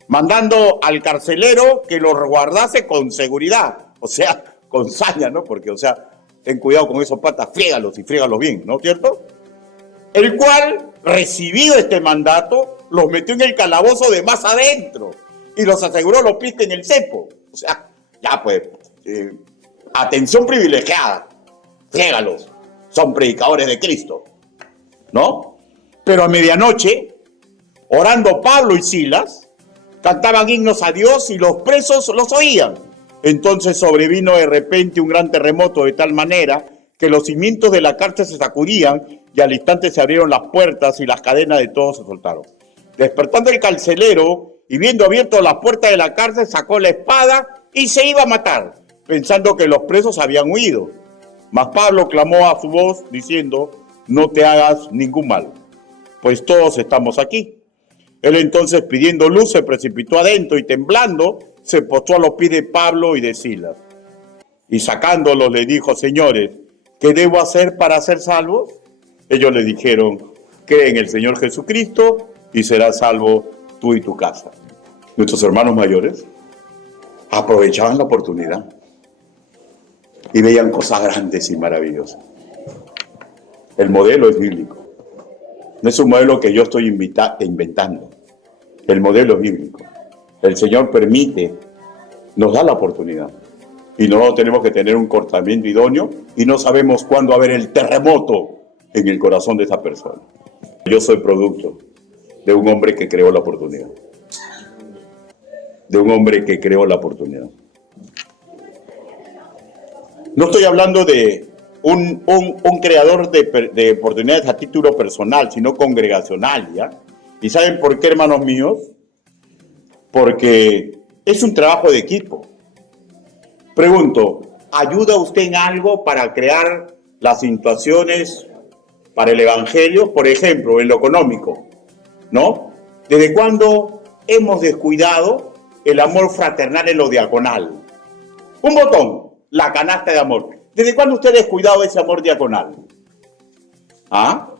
mandando al carcelero que los guardase con seguridad, o sea, con saña, ¿no? Porque, o sea, ten cuidado con esos patas, frígalos y frígalos bien, ¿no es cierto? El cual, recibido este mandato, los metió en el calabozo de más adentro y los aseguró los pies en el cepo. O sea, ya pues, atención privilegiada, frígalos, son predicadores de Cristo, ¿no? Pero a medianoche, orando Pablo y Silas, cantaban himnos a Dios y los presos los oían. Entonces sobrevino de repente un gran terremoto de tal manera que los cimientos de la cárcel se sacudían y al instante se abrieron las puertas y las cadenas de todos se soltaron. Despertando el carcelero y viendo abiertas las puertas de la cárcel, sacó la espada y se iba a matar, pensando que los presos habían huido. Mas Pablo clamó a su voz diciendo, no te hagas ningún mal, pues todos estamos aquí. Él entonces, pidiendo luz, se precipitó adentro y temblando, se postró a los pies de Pablo y de Silas. Y sacándolos le dijo, señores, ¿qué debo hacer para ser salvos? Ellos le dijeron, cree en el Señor Jesucristo y serás salvo tú y tu casa. Nuestros hermanos mayores aprovechaban la oportunidad y veían cosas grandes y maravillosas. El modelo es bíblico. No es un modelo que yo estoy inventando. El modelo es bíblico. El Señor permite, nos da la oportunidad. Y nosotros tenemos que tener un comportamiento idóneo y no sabemos cuándo va a haber el terremoto en el corazón de esa persona. Yo soy producto de un hombre que creó la oportunidad. de un hombre que creó la oportunidad. No estoy hablando de un creador de oportunidades a título personal, sino congregacional, ¿ya? ¿Y saben por qué, hermanos míos? Porque es un trabajo de equipo. Pregunto, ¿ayuda usted en algo para crear las situaciones para el evangelio? Por ejemplo, en lo económico, ¿no? ¿Desde cuándo hemos descuidado el amor fraternal en lo diaconal? Un botón, la canasta de amor. ¿Desde cuándo usted ha descuidado ese amor diaconal? ¿Ah?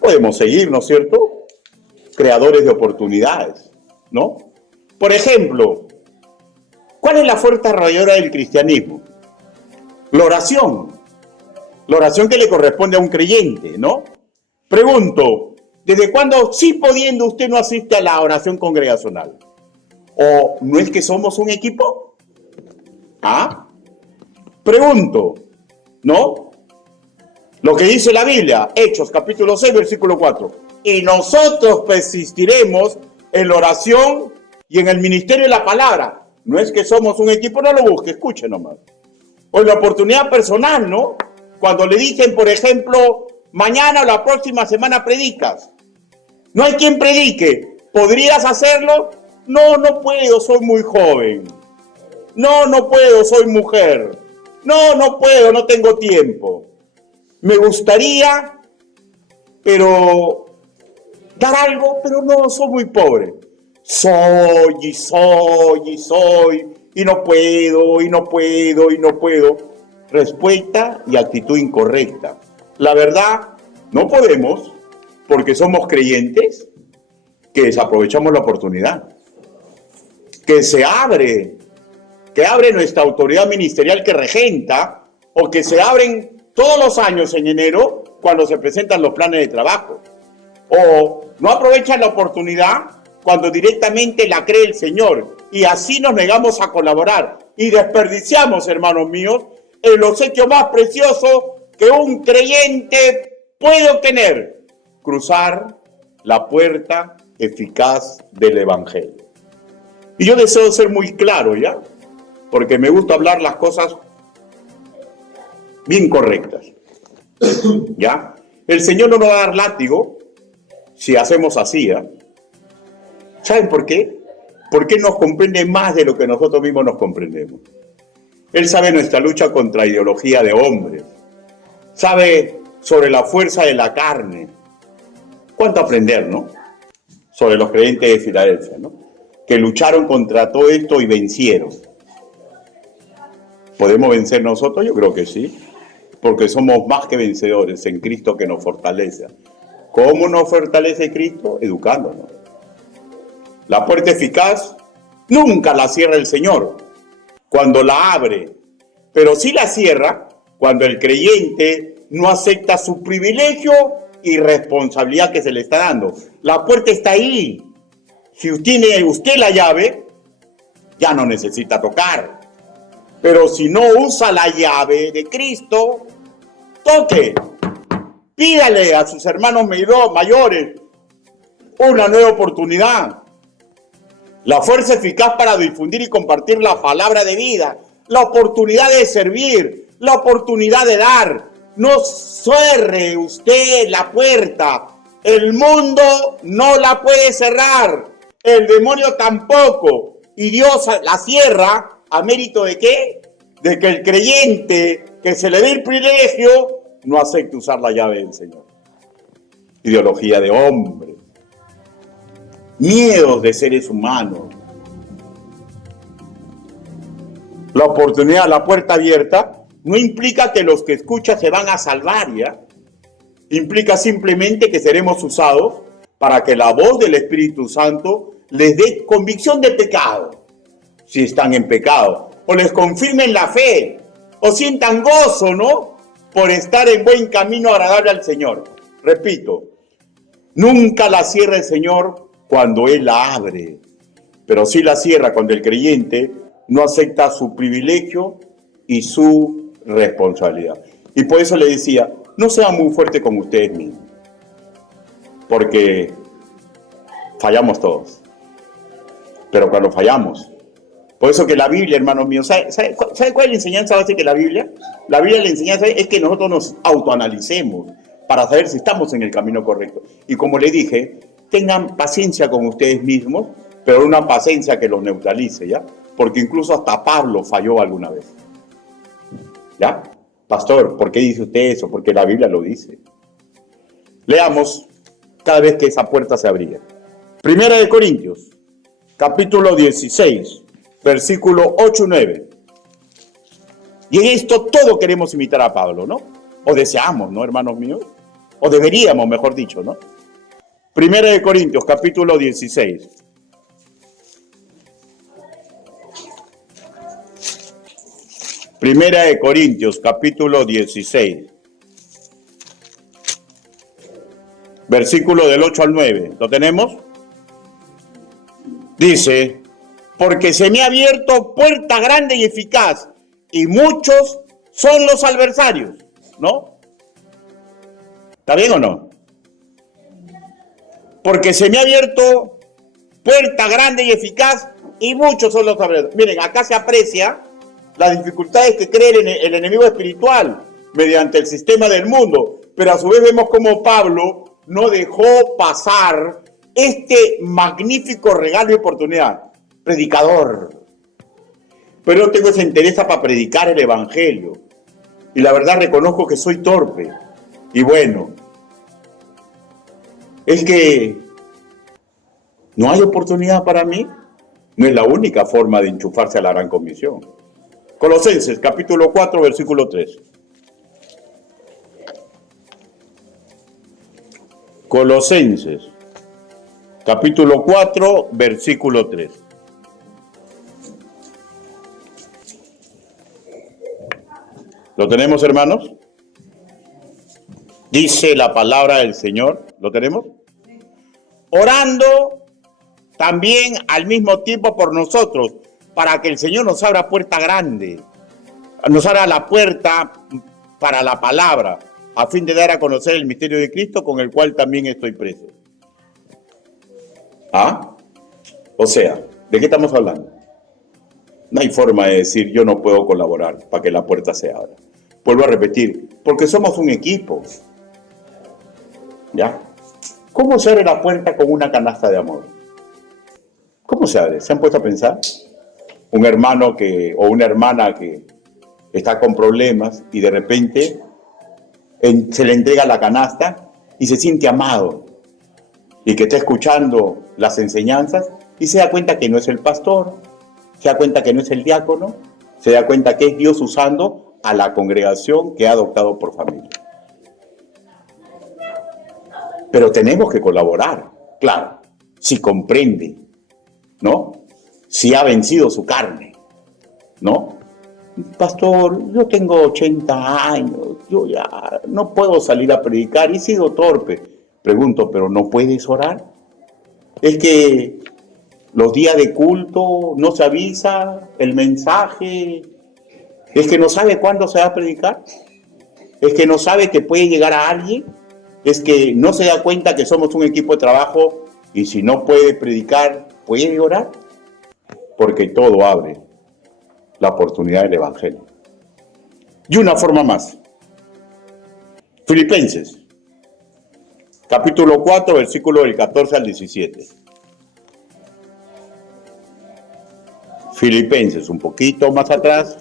Podemos seguir, ¿no es cierto? Creadores de oportunidades, ¿no? Por ejemplo, ¿cuál es la fuerza arrolladora del cristianismo? La oración. La oración que le corresponde a un creyente, ¿no? Pregunto, ¿desde cuándo, sí pudiendo, usted no asiste a la oración congregacional? ¿O no es que somos un equipo? ¿Ah? Pregunto, ¿no? Lo que dice la Biblia, Hechos capítulo 6, versículo 4. Y nosotros persistiremos en la oración y en el ministerio de la palabra. No es que somos un equipo, no lo busque, escuche nomás. O en la oportunidad personal, ¿no? Cuando le dicen, por ejemplo, mañana o la próxima semana predicas. No hay quien predique. ¿Podrías hacerlo? No, no puedo, soy muy joven. No, no puedo, soy mujer. No, no puedo, no tengo tiempo. Me gustaría, pero dar algo, pero no, soy muy pobre. Soy, y no puedo, y no puedo, y no puedo. Respuesta y actitud incorrecta. La verdad, no podemos, porque somos creyentes, que desaprovechamos la oportunidad. Que abre nuestra autoridad ministerial que regenta, o que se abren todos los años en enero cuando se presentan los planes de trabajo. O no aprovechan la oportunidad cuando directamente la cree el Señor, y así nos negamos a colaborar y desperdiciamos, hermanos míos, el obsequio más precioso que un creyente puede obtener: cruzar la puerta eficaz del evangelio. Y yo deseo ser muy claro, ¿ya? Porque me gusta hablar las cosas bien correctas, ¿ya? El Señor no nos va a dar látigo si hacemos así, ¿ya? ¿Saben por qué? Porque Él nos comprende más de lo que nosotros mismos nos comprendemos. Él sabe nuestra lucha contra ideología de hombres. Sabe sobre la fuerza de la carne. ¿Cuánto aprender, no? Sobre los creyentes de Filadelfia, ¿no? Que lucharon contra todo esto y vencieron. ¿Podemos vencer nosotros? Yo creo que sí. Porque somos más que vencedores en Cristo que nos fortalece. ¿Cómo nos fortalece Cristo? Educándonos. La puerta eficaz nunca la cierra el Señor cuando la abre, pero sí la cierra cuando el creyente no acepta su privilegio y responsabilidad que se le está dando. La puerta está ahí. Si tiene usted la llave, ya no necesita tocar. Pero si no usa la llave de Cristo, toque. Pídale a sus hermanos mayores una nueva oportunidad. La fuerza eficaz para difundir y compartir la palabra de vida, la oportunidad de servir, la oportunidad de dar. No cierre usted la puerta. El mundo no la puede cerrar. El demonio tampoco. Y Dios la cierra ¿a mérito de qué? De que el creyente que se le dé el privilegio no acepte usar la llave del Señor. Ideología de hombre. Miedos de seres humanos. La oportunidad, la puerta abierta, no implica que los que escuchan se van a salvar, ¿ya? Implica simplemente que seremos usados para que la voz del Espíritu Santo les dé convicción de pecado, si están en pecado, o les confirmen la fe, o sientan gozo, ¿no? Por estar en buen camino agradable al Señor. Repito, nunca la cierra el Señor cuando Él la abre, pero sí la cierra cuando el creyente no acepta su privilegio y su responsabilidad. Y por eso le decía, no sean muy fuertes con ustedes mismos, porque fallamos todos. Pero cuando fallamos, Por eso que la Biblia, hermanos míos, ¿sabe cuál es la enseñanza básica de la Biblia? La Biblia, la enseñanza es que nosotros nos autoanalicemos para saber si estamos en el camino correcto. Y como le dije, tengan paciencia con ustedes mismos, pero una paciencia que los neutralice, ¿ya? Porque incluso hasta Pablo falló alguna vez. ¿Ya? Pastor, ¿por qué dice usted eso? Porque la Biblia lo dice. Leamos cada vez que esa puerta se abría. Primera de Corintios, capítulo 16, versículo 8 y 9. Y en esto todo queremos imitar a Pablo, ¿no? O deseamos, ¿no, hermanos míos? O deberíamos, mejor dicho, ¿no? Primera de Corintios, capítulo 16. Primera de Corintios, capítulo 16. Versículo del 8 al 9. ¿Lo tenemos? Dice, porque se me ha abierto puerta grande y eficaz, y muchos son los adversarios, ¿no? ¿Está bien o no? Porque se me ha abierto puerta grande y eficaz, y muchos son los adversarios. Miren, acá se aprecia las dificultades que cree el enemigo espiritual mediante el sistema del mundo, pero a su vez vemos cómo Pablo no dejó pasar este magnífico regalo y oportunidad. Predicador. Pero yo tengo esa interés para predicar el evangelio. Y la verdad reconozco que soy torpe. Y bueno, es que no hay oportunidad para mí. No es la única forma de enchufarse a la gran comisión. Colosenses, capítulo 4, versículo 3. Colosenses, capítulo 4, versículo 3. ¿Lo tenemos, hermanos? Dice la palabra del Señor. ¿Lo tenemos? Orando también al mismo tiempo por nosotros, para que el Señor nos abra puerta grande, nos abra la puerta para la palabra, a fin de dar a conocer el misterio de Cristo, con el cual también estoy preso. ¿Ah? O sea, ¿de qué estamos hablando? No hay forma de decir yo no puedo colaborar para que la puerta se abra. Vuelvo a repetir, porque somos un equipo. ¿Ya? ¿Cómo se abre la puerta con una canasta de amor? ¿Cómo se abre? ¿Se han puesto a pensar? Un hermano o una hermana que está con problemas y de repente se le entrega la canasta y se siente amado y que está escuchando las enseñanzas y se da cuenta que no es el pastor, se da cuenta que no es el diácono, se da cuenta que es Dios usando a la congregación que ha adoptado por familia. Pero tenemos que colaborar, claro, si comprende, ¿no? Si ha vencido su carne, ¿no? Pastor, yo tengo 80 años, yo ya no puedo salir a predicar y he sido torpe. Pregunto, ¿pero no puedes orar? Es que los días de culto no se avisa el mensaje, es que no sabe cuándo se va a predicar, es que no sabe que puede llegar a alguien, es que no se da cuenta que somos un equipo de trabajo y si no puede predicar, ¿puede orar? Porque todo abre la oportunidad del evangelio. Y una forma más. Filipenses, capítulo 4, versículo del 14 al 17. Filipenses, un poquito más atrás.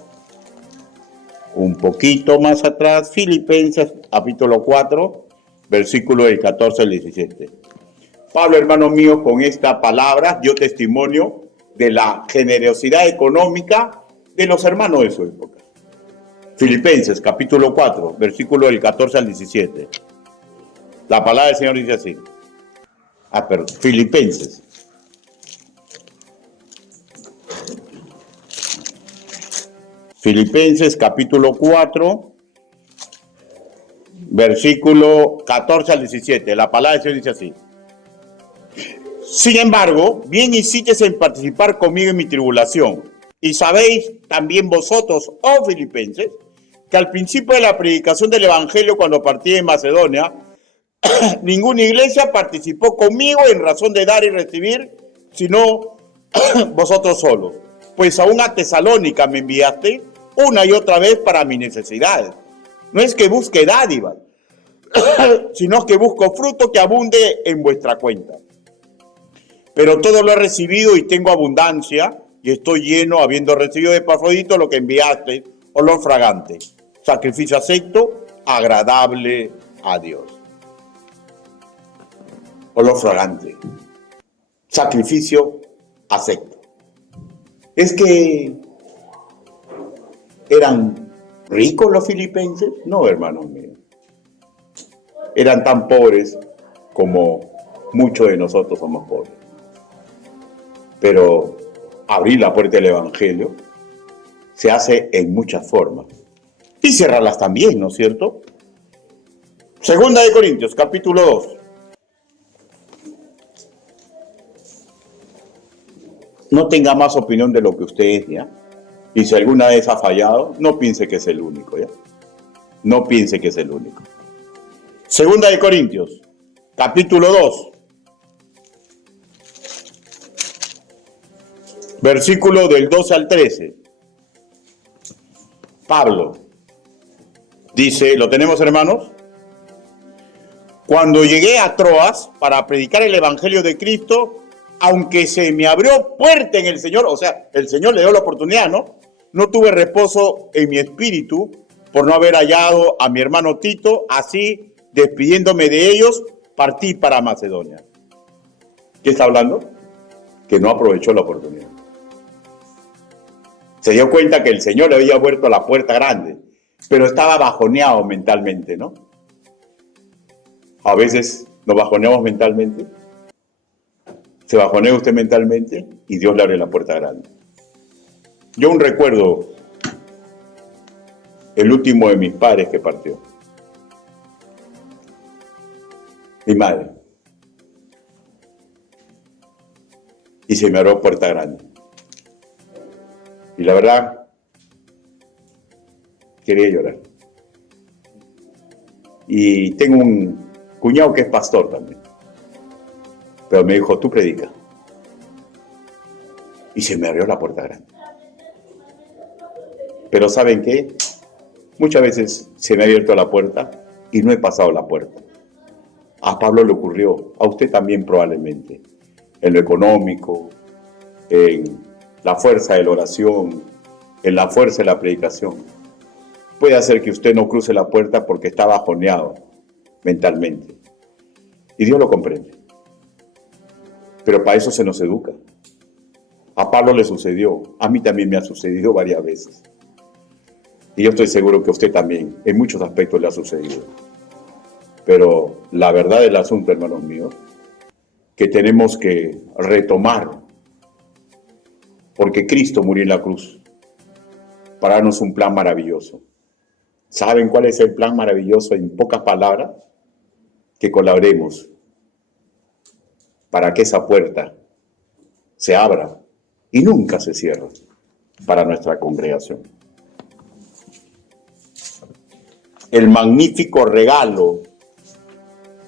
Filipenses, capítulo 4, versículo del 14 al 17. Pablo, hermano mío, con esta palabra dio testimonio de la generosidad económica de los hermanos de su época. Filipenses, capítulo 4, versículo del 14 al 17. La palabra del Señor dice así. Filipenses. Filipenses, capítulo 4, versículo 14 al 17. La palabra del Señor dice así. Sin embargo, bien hicisteis en participar conmigo en mi tribulación. Y sabéis también vosotros, oh filipenses, que al principio de la predicación del evangelio, cuando partí de Macedonia, ninguna iglesia participó conmigo en razón de dar y recibir, sino vosotros solos. pues aún a Tesalónica me enviaste una y otra vez para mis necesidades. No es que busque dádivas, sino que busco fruto que abunde en vuestra cuenta. Pero todo lo he recibido y tengo abundancia, y estoy lleno, habiendo recibido de Epafrodito lo que enviaste, olor fragante, sacrificio acepto, agradable a Dios. Olor fragante, sacrificio acepto. ¿Es que eran ricos los filipenses? No, hermanos míos. Eran tan pobres como muchos de nosotros somos pobres. Pero abrir la puerta del Evangelio se hace en muchas formas. Y cerrarlas también, ¿no es cierto? Segunda de Corintios, capítulo 2. No tenga más opinión de lo que usted es, ¿ya? Y si alguna vez ha fallado, no piense que es el único, ¿ya? No piense que es el único. Segunda de Corintios, capítulo 2. Versículo del 12 al 13. Pablo dice, ¿lo tenemos, hermanos? Cuando llegué a Troas para predicar el Evangelio de Cristo, aunque se me abrió puerta en el Señor, o sea, el Señor le dio la oportunidad, ¿no? No tuve reposo en mi espíritu por no haber hallado a mi hermano Tito, así, despidiéndome de ellos, partí para Macedonia. ¿Qué está hablando? Que no aprovechó la oportunidad. Se dio cuenta que el Señor le había abierto la puerta grande, pero estaba bajoneado mentalmente, ¿no? A veces nos bajoneamos mentalmente. Se bajonea usted mentalmente y Dios le abre la puerta grande. Yo aún recuerdo el último de mis padres que partió. Mi madre. Y se me abrió puerta grande. Y la verdad, quería llorar. Y tengo un cuñado que es pastor también. Pero me dijo, tú predica. Y se me abrió la puerta grande. Pero ¿saben qué? Muchas veces se me ha abierto la puerta y no he pasado la puerta. A Pablo le ocurrió, a usted también probablemente. En lo económico, en la fuerza de la oración, en la fuerza de la predicación. Puede hacer que usted no cruce la puerta porque está bajoneado mentalmente. Y Dios lo comprende. Pero para eso se nos educa. A Pablo le sucedió, a mí también me ha sucedido varias veces. Y yo estoy seguro que a usted también, en muchos aspectos le ha sucedido. Pero la verdad del asunto, hermanos míos, que tenemos que retomar, porque Cristo murió en la cruz para darnos un plan maravilloso. ¿Saben cuál es el plan maravilloso? En pocas palabras, que colaboremos para que esa puerta se abra y nunca se cierre para nuestra congregación. El magnífico regalo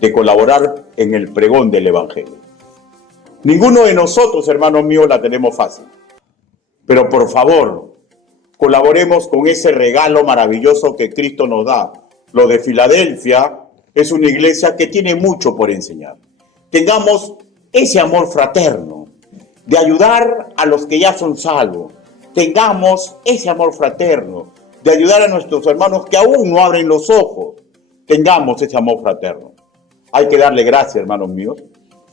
de colaborar en el pregón del Evangelio. Ninguno de nosotros, hermanos míos, la tenemos fácil. Pero por favor, colaboremos con ese regalo maravilloso que Cristo nos da. Lo de Filadelfia es una iglesia que tiene mucho por enseñar. Tengamos ese amor fraterno de ayudar a los que ya son salvos. Tengamos ese amor fraterno de ayudar a nuestros hermanos que aún no abren los ojos. Tengamos ese amor fraterno. Hay que darle gracias, hermanos míos,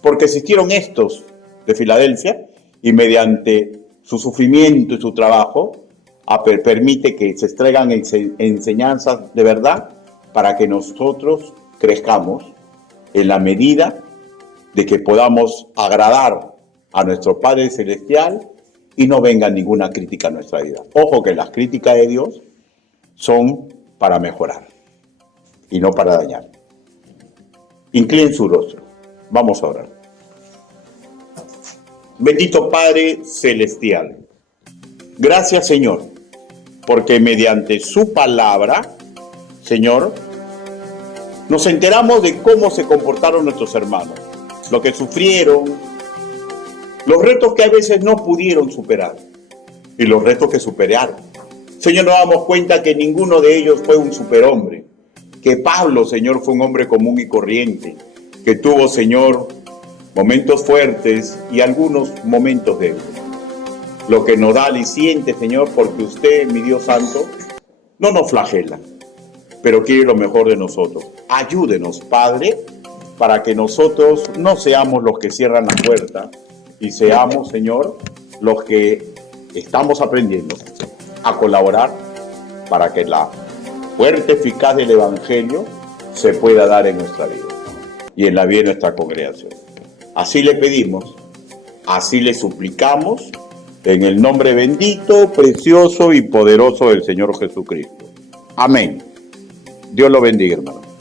porque existieron estos de Filadelfia y mediante su sufrimiento y su trabajo permite que se extraigan enseñanzas de verdad para que nosotros crezcamos en la medida de que podamos agradar a nuestro Padre Celestial y no venga ninguna crítica a nuestra vida. Ojo que las críticas de Dios son para mejorar y no para dañar. Inclinen su rostro. Vamos a orar. Bendito Padre Celestial, gracias Señor, porque mediante su palabra, Señor, nos enteramos de cómo se comportaron nuestros hermanos, lo que sufrieron, los retos que a veces no pudieron superar. y los retos que superaron. Señor, nos damos cuenta que ninguno de ellos fue un superhombre, que Pablo, Señor, fue un hombre común y corriente, que tuvo, Señor, momentos fuertes y algunos momentos débiles. Lo que nos da aliciente, Señor, porque usted, mi Dios santo, no nos flagela, pero quiere lo mejor de nosotros. Ayúdenos, Padre, para que nosotros no seamos los que cierran la puerta y seamos, Señor, los que estamos aprendiendo a colaborar para que la fuerza eficaz del Evangelio se pueda dar en nuestra vida y en la vida de nuestra congregación. Así le pedimos, así le suplicamos, en el nombre bendito, precioso y poderoso del Señor Jesucristo. Amén. Dios lo bendiga, hermano.